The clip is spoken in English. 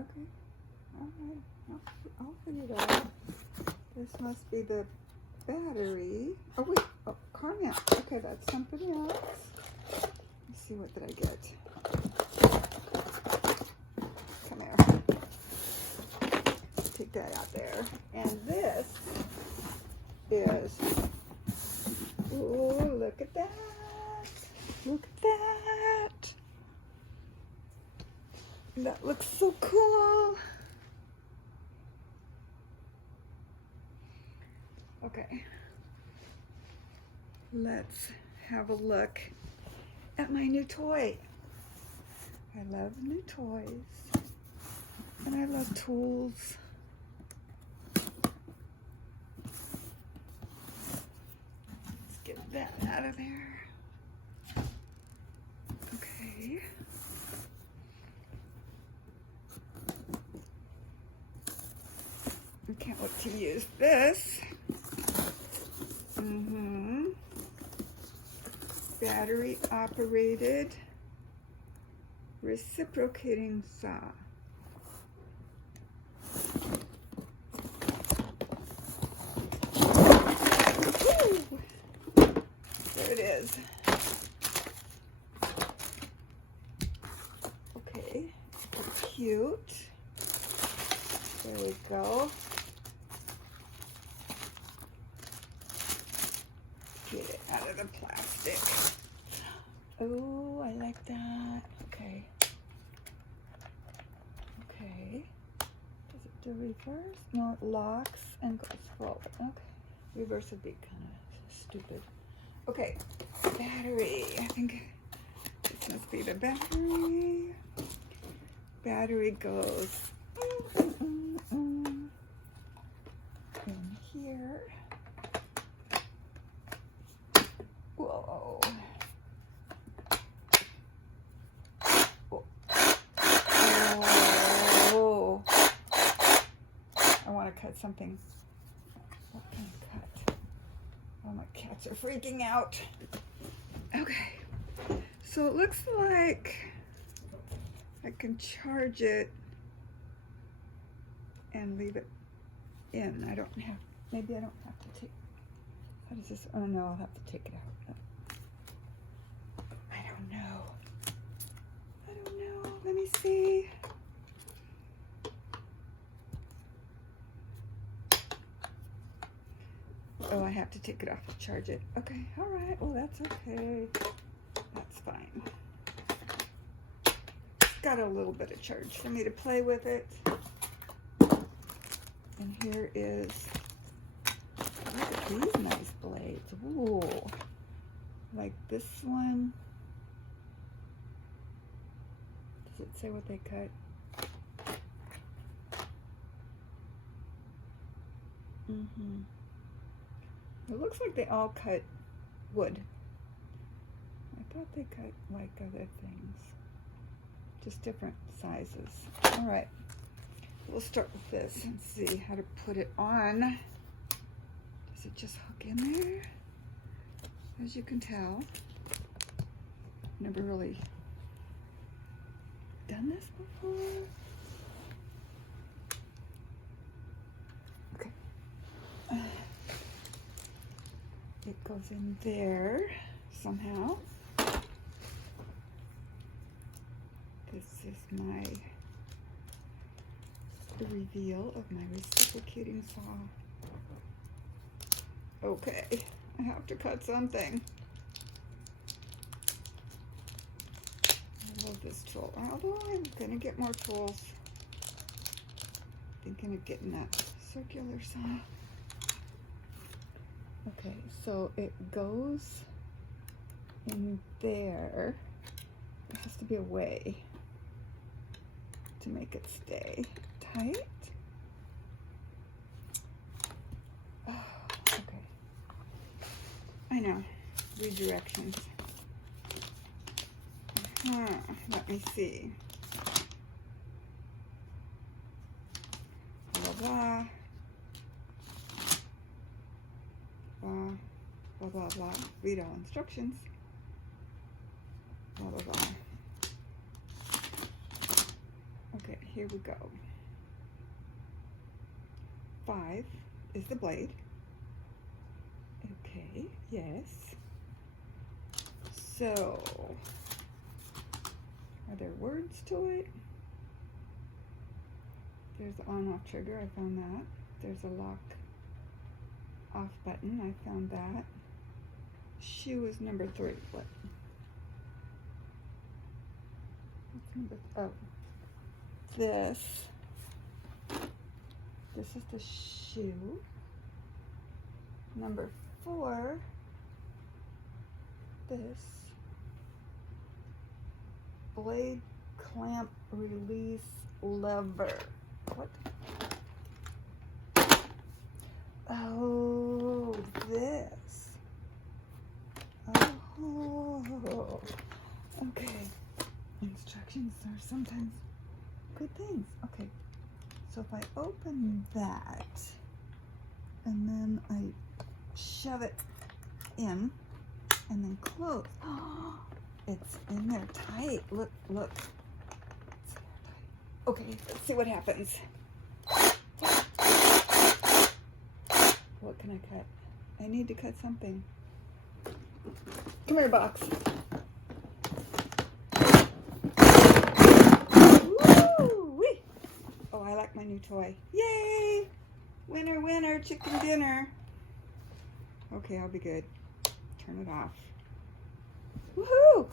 Okay. Alright. I'll figure it out. This must be the battery. Oh, wait. Oh, car mat. Okay, that's something else. Let's see, what did I get? Come here. Take that out there. And this is, ooh, look at that. Look at that. That looks so cool. Okay. Let's have a look at my new toy. I love new toys. And I love tools. Let's get that out of there. Okay. I can't wait to use this. Battery operated reciprocating saw. Woo! There it is. Okay, cute. There we go. Get it out of the plastic. Oh, I like that. Okay. Okay. Does it do reverse? No, it locks and goes forward. Okay. Reverse would be kind of stupid. Okay. Battery. I think this must be the battery. Battery goes in here. Whoa. Oh. I want to cut something. What can I cut? Oh, my cats are freaking out. Okay. So it looks like I can charge it and leave it in. I don't have, maybe I don't have to take, how does this, oh no, I'll have to take it out. I don't know. Let me see. Oh, I have to take it off to charge it. Okay, all right. Well, that's okay. That's fine. It's got a little bit of charge for me to play with it. And here is, look at these nice blades. Ooh, like this one. Does it say what they cut? It looks like they all cut wood. I thought they cut like other things. Just different sizes. All right. We'll start with this and see how to put it on. Does it just hook in there? As you can tell, never really done this before. Okay. It goes in there somehow. This is the reveal of my reciprocating saw. Okay, I have to cut something. I love this tool. Although I'm gonna get more tools. Thinking of getting that circular saw. Okay, so it goes in there. There has to be a way to make it stay tight. Oh, okay. I know. Redirections. Let me see. Blah, blah. Blah, blah, blah. Read all instructions. Blah, blah, blah. Okay, here we go. 5 is the blade. Okay, yes. So, are there words to it? There's the on-off trigger, I found that. There's a lock-off button, I found that. Shoe is number 3. What? What's number? Oh, this is the shoe. Number 4. This blade clamp release lever. What? Oh, this. Oh, okay. Instructions are sometimes good things. Okay, so if I open that and then I shove it in and then close, oh, it's in there tight. Look, look. It's in there tight. Okay, let's see what happens. What can I cut? I need to cut something. Come here, box. Woo-wee. Oh, I like my new toy. Yay! Winner, winner, chicken dinner. Okay, I'll be good. Turn it off. Woohoo!